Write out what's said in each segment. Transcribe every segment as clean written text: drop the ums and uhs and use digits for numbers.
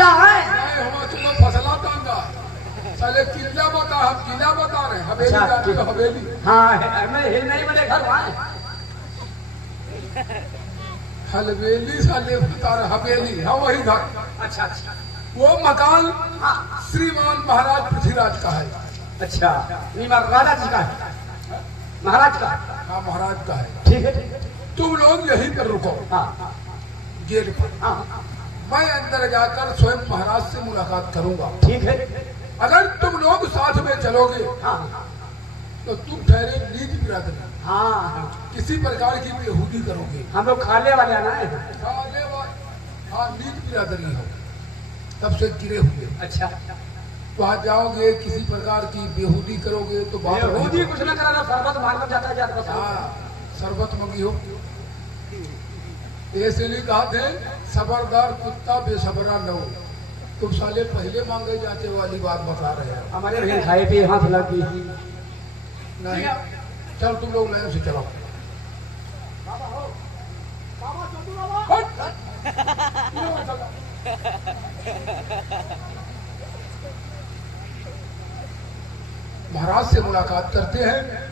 किला है? नहीं हुआ चलो फसला तांगा साले किला बता, हम किला बता रहे हैं। हवेली जाती हो हवेली। हाँ मैं हिल नहीं बने घर वहाँ हवेली साले बता रहे, हवेली हाँ वही घर। अच्छा अच्छा वो मकान हाँ श्रीमान महाराज पृथ्वीराज का है। अच्छा ये राजा जी का है, महाराज का? हाँ महाराज का है। ठीक है ठीक है। तुम लोग यहीं पर रुको हाँ गेट पर। हाँ मैं अंदर जाकर स्वयं महाराज से मुलाकात करूंगा। ठीक है। अगर तुम लोग साथ में चलोगे हाँ तो तुम ठहरे नीच बिरादरी, हाँ किसी प्रकार की बेहूदी करोगे। हम लोग खाने वाले आना है। खाने वाले हाँ नीच बिरादरी हो, तब से गिरे हुए। अच्छा वहाँ जाओगे किसी प्रकार की बेहूदी करोगे तो बात बेहूदी कुछ ना कराना, शरबत मारकर जाता है जाता है। हाँ शरबत मंगी हो। ऐसे नहीं कहा थे सबरदार कुत्ता बेसबरा न हो। तुम साले पहले मांगे जाते वाली बात बता रहे हैं। हमारे बहन खाए पिए हाथ लगी नहीं चल तुम लोग लाइन से चलो। महाराज से मुलाकात करते हैं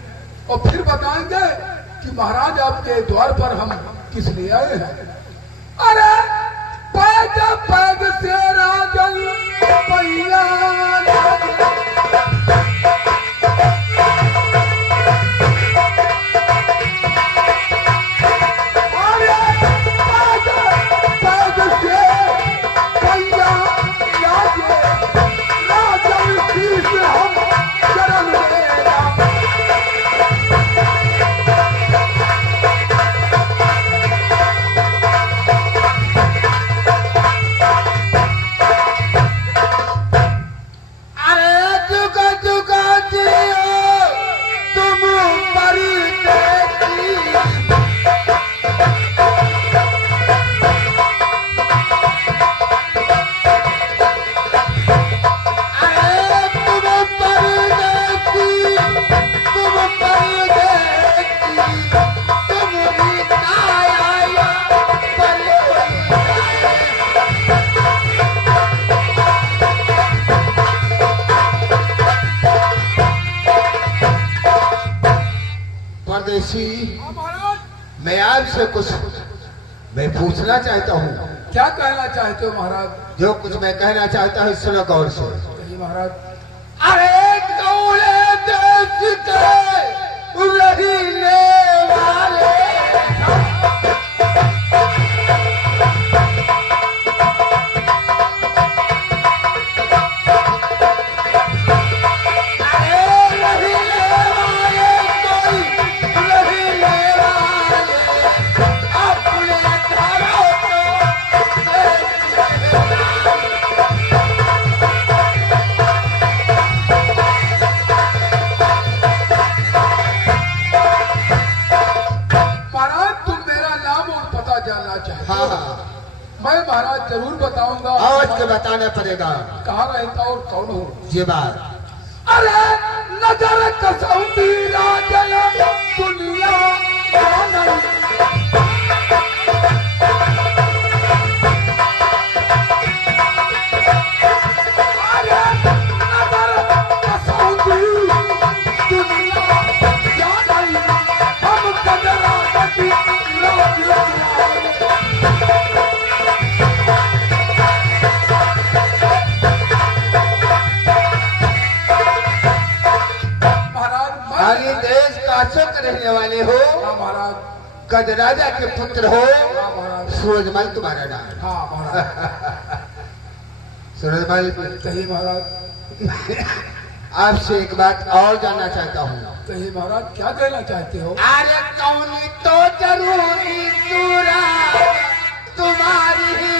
और फिर बताएंगे कि महाराज आपके द्वार पर हम किस लिए आए हैं। अरे पैद पैद से राजन पैया मैं आपसे कुछ मैं पूछना चाहता हूँ। क्या कहना चाहते हो महाराज? जो कुछ मैं कहना चाहता हूँ सुनो गौर से। महाराज अरे कौले देश के रहने वाले मैं महाराज जरूर बताऊंगा। आज के बताना पड़ेगा कहाँ रहता और कौन हो ये बात। अरे नजर कसौती राजन दुनिया रहने वाले हो। महाराज गज राजा के पुत्र हो। सूरजमल तुम्हारा नाम। हाँ महाराज सूरजमल कहिए महाराज। आपसे एक बात और जानना चाहता हूँ। कहिए महाराज क्या कहना चाहते हो? अरे कौन तो जरूरी सूरा तुम्हारी ही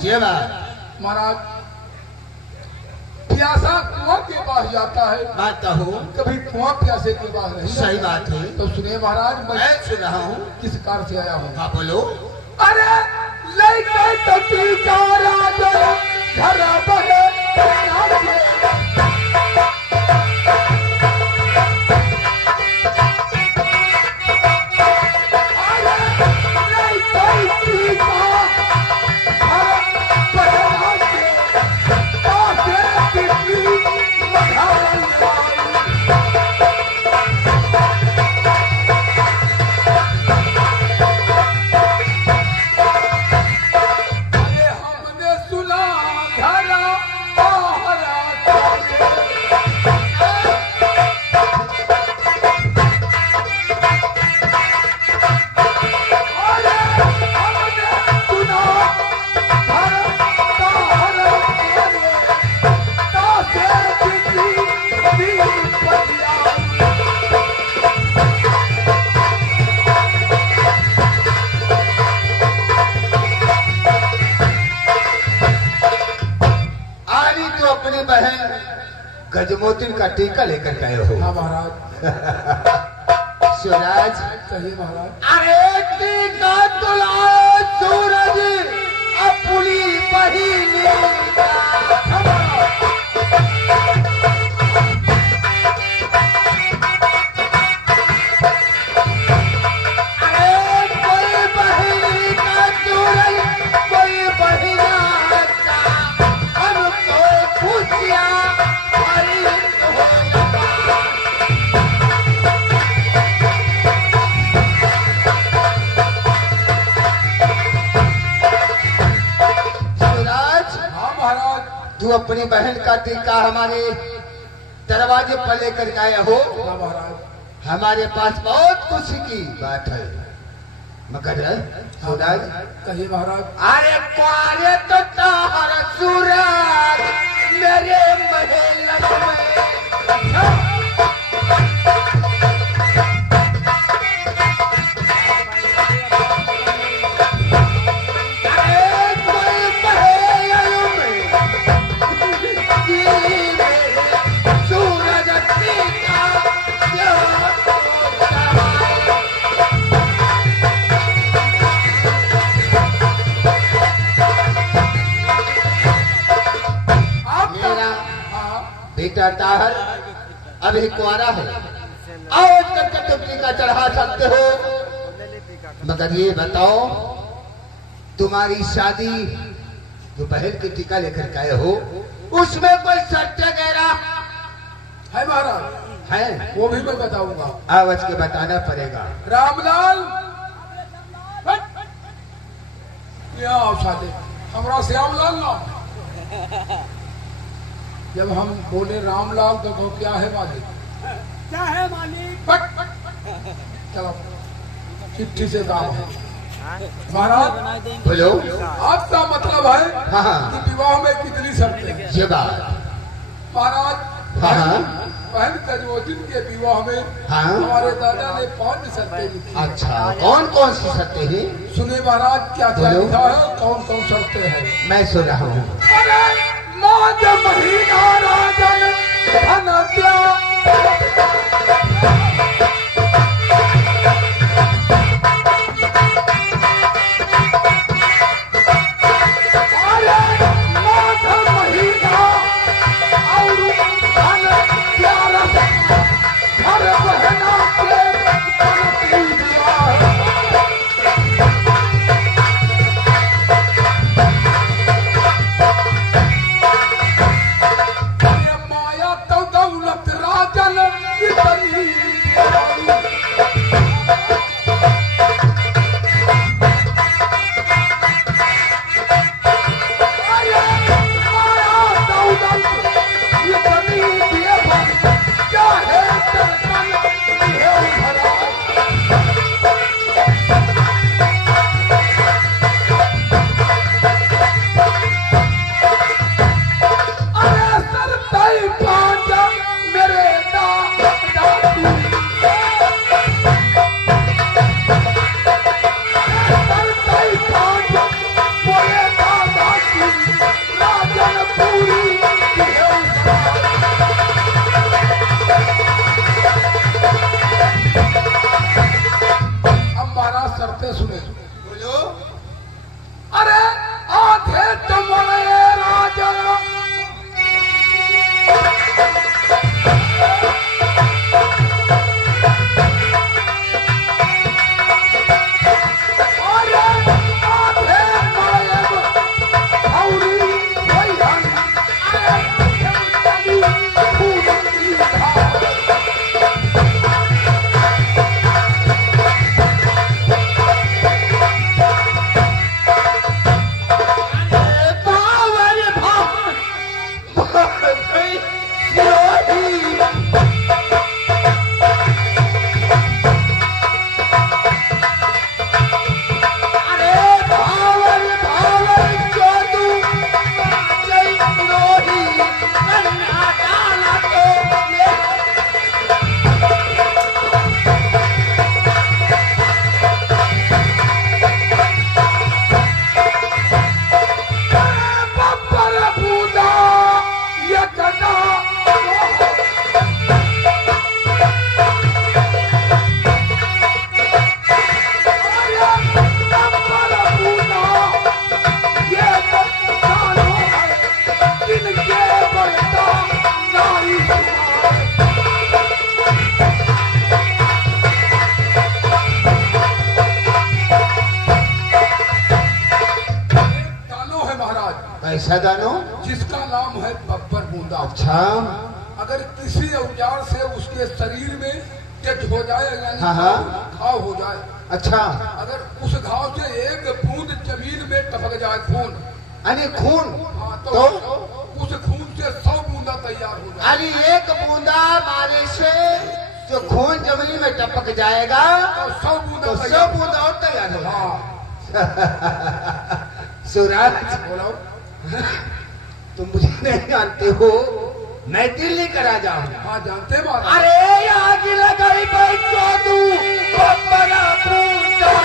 जी बात महाराज प्यासा कुआं के पास जाता है, बात तो हो, कभी कुआं प्यासे के पास नहीं सही जाता। बात है। तो सुनिए महाराज, मैं सुन रहा हूँ। किस कार से आया हूँ। हाँ बोलो। अरे लेके तो तुझारा जरा घर बने नाचे। अरे लेके तुझारा घर बने नाचे। ताके कितनी मधाई। हमने सुना घरा पहरा तारे। अरे हमने सुना घरा पहरा तारे। ताके कितनी बलिया। आज ही तो अपनी बहन गजमोती का टीका लेकर गए हो। हाँ महाराज, सूरज कहिए महाराज। अरे टीका तुला सूरज अपनी बहिनी का। अरे कोई बहिनी का सूरज, कोई बहिना का, हमको खुशियाँ खरीद हो। सूरज, हाँ महाराज। तू अपनी बहन का टीका हमारे दरवाजे पर लेकर गए हो। हाँ महाराज। हमारे पास बहुत खुशी की बात है, मगर सूरज कहिए महाराज। अरे क्वारे तो तार सूरज मेरे महल में। अरे कोई महल में जी मेरे सूरज टीका जो तो चढ़ाए। मेरा बेटा ताहर अभी कुआरा है, आओ करके तुम टीका चढ़ा सकते हो, मगर ये बताओ तुम्हारी शादी जो बहन की टीका लेकर गए हो उसमें कोई शर्त वगैरह है महाराज। है? वो भी मैं बताऊंगा। आवाज के बताना पड़ेगा। रामलाल, यहाँ आओ साले। हमारा श्यामलाल नाम। जब हम बोले रामलाल तो वो क्या है मालिक? क्या है मालिक? चलो चिट्ठी से काम है महाराज। बोलो। आपका मतलब है हाँ। कि विवाह में कितनी शर्तें हैं? ये बात। महाराज, हाँ। बहन गजमोतिन के विवाह में हाँ। हमारे दादा ने 5 शर्तें लिखी। अच्छा, कौन कौन सी शर्तें हैं? सुनिए महाराज, क्या क्या बोलो। लिखा है, कौन कौन शर्तें हैं। मैं सुन रहा हूँ। अरे मौज महीना राजन धन द्या। अरे मौज महीना और धन द्या। हर बहना के धन दिया। माया तो दौलत राजन कैसा दानो? जिसका नाम है बब्बर बूंदा। अच्छा। अगर किसी औजार से उसके शरीर में टेट हो जाए यानी हाँ। घाव हो जाए, अच्छा। अगर उस घाव से एक बूंद जमीन में टपक जाए खून, अरे खून, तो उस खून से 100 बूंदा तैयार हो जाए। अरे एक बूंदा मारे से जो खून जमीन में टपक जाएगा तो 100 बूंदा तो 100 बूंदा और तैयार हो। हाँ। सूरज, बोलो। तुम मुझे नहीं जानते हो, मैं दिल्ली का राजा हूँ। हाँ जानते महाराज। अरे आग लगाई बच्चों तू बब्बरा बूंदा।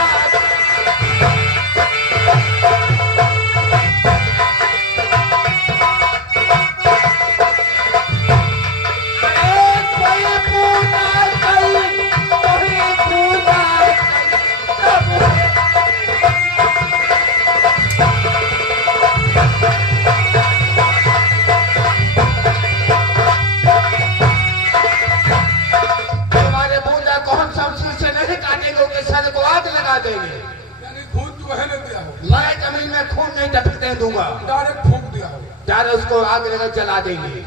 यानी खून जो है ना दिया हो, मैं जमीन में खून नहीं टपकने दूंगा, डायरेक्ट फूंक दिया हो, डायरेक्ट उसको आग लगा जला देंगे।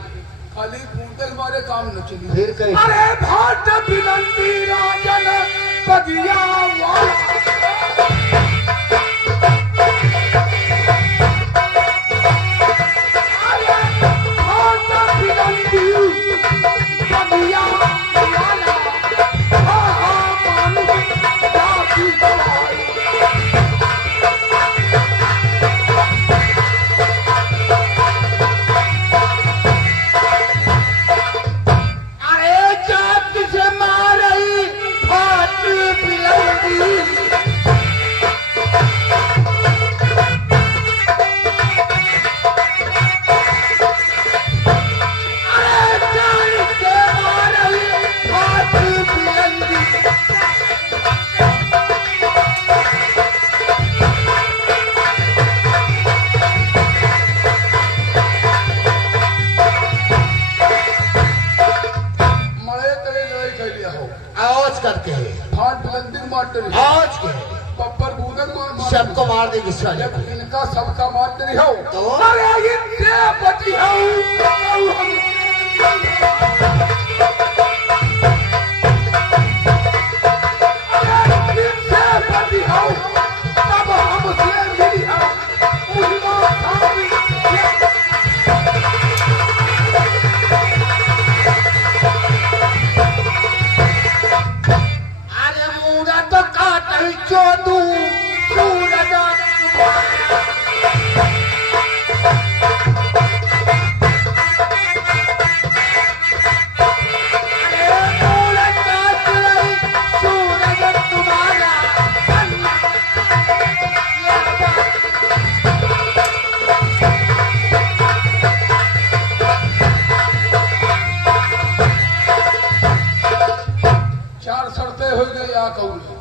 खाली फूंकते हमारे काम न चली। फिर कहीं अरे भाट बिलंदी राजन बगिया करके भाट बिलंदी मारते रही आज के बब्बर बूंदन मार सबको मार देगी साले। जब इनका सबका मारते रही हो तो अरे इनसे बची हो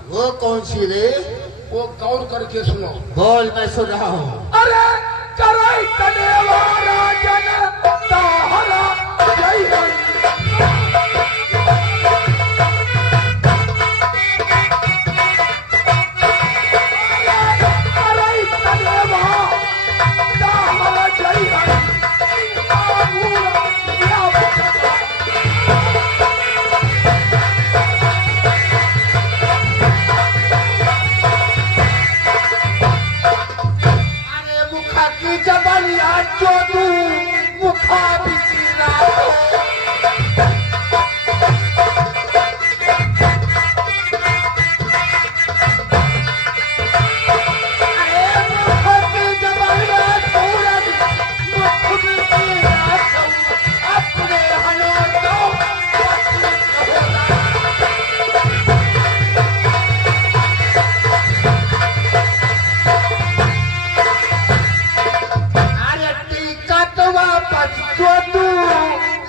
वो कौन सी रे? वो गौर करके सुनो। बोल, मैं सुन रहा हूँ। अरे कराई तनेवा राजन ताहरा जय हो। कराई तनेवा ताहरा जय हो।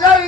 लई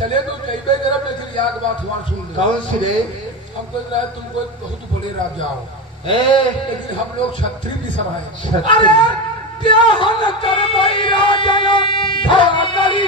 चले तो चाहिए जरा, लेकिन याद बात हुआ सुन ले। कौन सी रे? हम कह रहे तुम कोई बहुत बड़े राजा हो, ए लेकिन हम लोग क्षत्रिय भी सब हैं। क्षत्रिय। अरे क्या हम कर भाई राजा धारी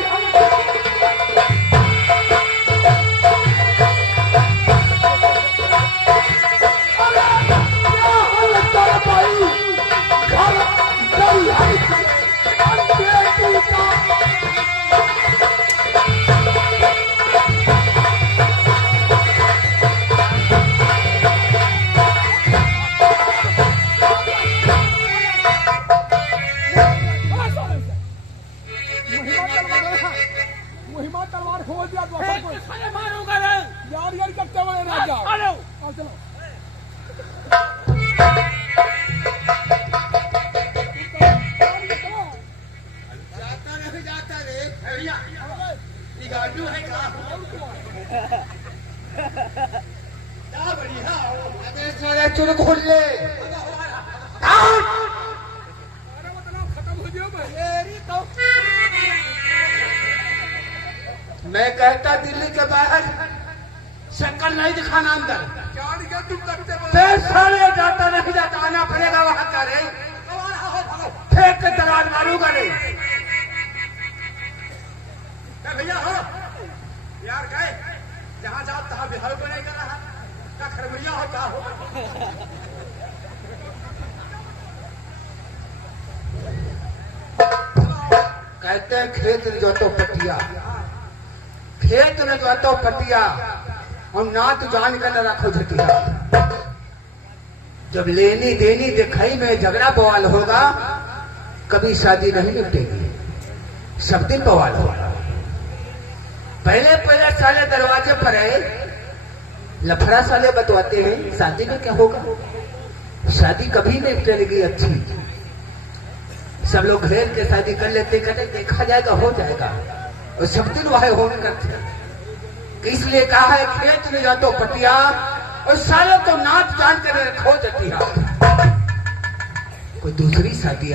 महिमा तलवार खोल दिया तो मारूंगा रे। यार यार करते हुए राजा अरे चलो जाता नहीं जाता रे भैया, ये गाड़ू है का क्या बढ़िया हो। अबे साले चुर खोल ले। खत्म हो गया मेरी तो मैं कहता दिल्ली के बाहर शक्ल नहीं दिखाना अंदर। जान के तुम करते हो। ते साले जाता नहीं जाता, आना पड़ेगा वहां का रे। फेंक के दरवाज मारूंगा रे। भैया हो यार, गए जहाँ जाओ तहाँ बिहार को नहीं कर रहा, क्या खरमैया हो क्या हो। कहते हैं खेत में जो तो पटिया, खेत में जो तो पटिया, हम ना तो जान कर न रखो झटिया। जब लेनी देनी दिखाई में झगड़ा बवाल होगा, कभी शादी नहीं निपटेगी, सब दिन बवाल होगा। पहले पहले साले दरवाजे पर है, लफड़ा साले बतवाते हैं शादी में क्या होगा। शादी कभी नहीं निपटेगी अच्छी। सब लोग घेर के शादी कर लेते, कहते देखा जाएगा हो जाएगा, और सब दिन वह होने करते। इसलिए कहा है खेत में जा तो पटिया, और सालों तो नाच जान कर रखो जटिया। कोई दूसरी शादी